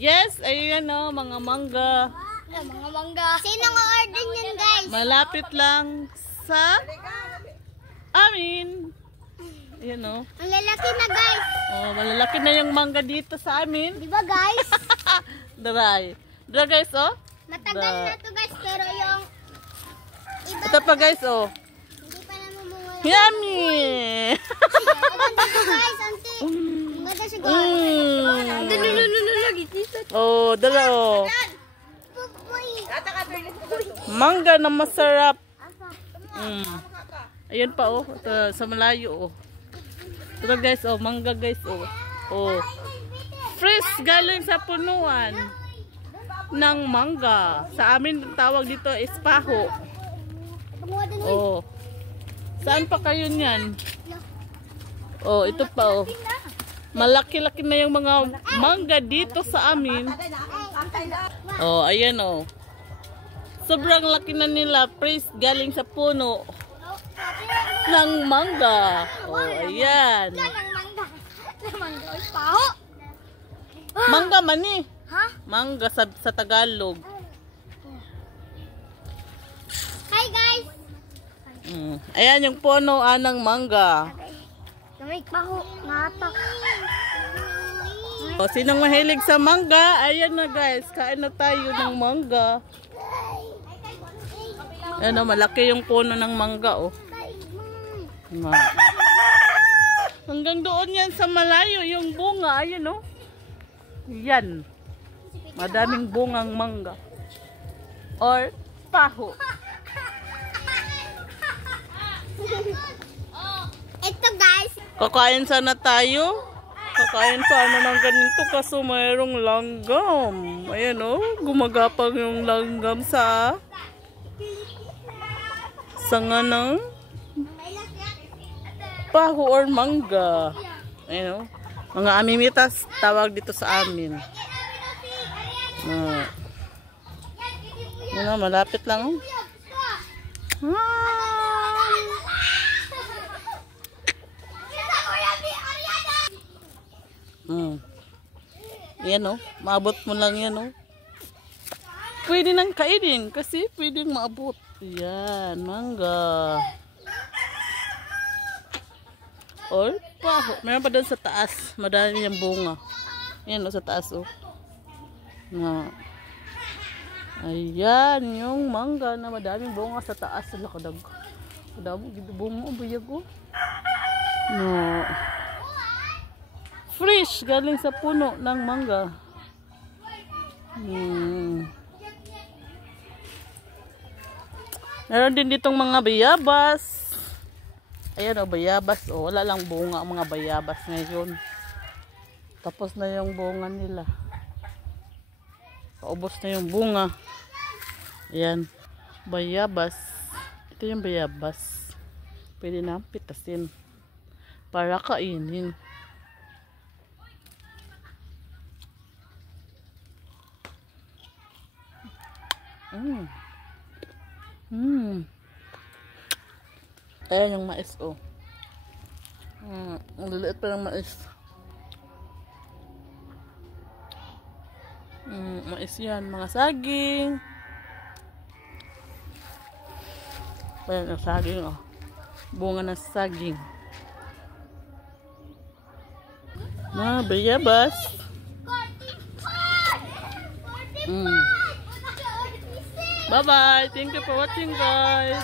Yes, ayun o, mga mangga. Mga mangga. Sinong order niyan, guys? Malapit lang sa amin. Ayan o. Ang lalaki na, guys. Oh, malalaki na yung mangga dito sa amin. Di ba, guys? Daray. Dara guys, oh. Matagal na to, guys, pero yung iba, Ito pa guys, oh. hindi pa namumunga. Yummy! Ang ganda to, guys, auntie. Ang ganda siguro. Oh, dala, oh. Mangga na masarap. Ayan pa, oh. Ito, sa malayo, oh. Ito guys, oh. Mangga guys, oh. Oh. Fresh galing sa punuan ng mangga. Sa amin tawag dito is paho. Oh. Saan pa kayo niyan? Oh, ito pa, oh. Malaki-laki na yung mga mangga dito sa amin. Oh, ayan, oh. Sobrang laki na nila. Fresh galing sa puno ng mangga. Oh, ayan. Mangga man eh. Ha? Mangga sa Tagalog. Hi, guys. Ayan yung puno ng mangga. Kamay pa ho. Natak. O, sinong mahilig sa mangga? Ayan na guys. Kain na tayo ng mangga. Ayan o, malaki yung puno ng mangga oh. Hanggang doon yan sa malayo yung bunga. Ayan o. Yan. Madaming bungang mangga. Or paho. Ito, guys. Kakain sana tayo. Kakain sana ng ganito kaso mayroong langgam. Ayan o. Gumagapang yung langgam sa sanga ng paho or mangga. Ayan o. Mga amimitas tawag dito sa amin. Ano, malapit lang. Yan o. Maabot mo lang yan o. Pwede nang kainin kasi pwedeng maabot. Yan, mangga. Or paho. Meron pa doon sa taas. Madami yung bunga. Yan o, sa taas o. Ayan, yung mangga na madaming bunga sa taas. Lakadag. Kadamo, bunga o, bayag o. No. Fresh, galing sa puno ng mangga. Meron din ditong mga bayabas. Ayan o, bayabas o. Wala lang bunga ang mga bayabas ngayon. Tapos na yung bunga nila. Paubos na yung bunga. Ayan. Bayabas. Ito yung bayabas. Pwede na pitasin. Para kainin. Ayan yung mais oh. Ang liliit pa ng mais. Mais yan, mga saging. Ayan ang saging oh. Bunga ng saging. Bayabas. Bye bye. Thank you for watching guys.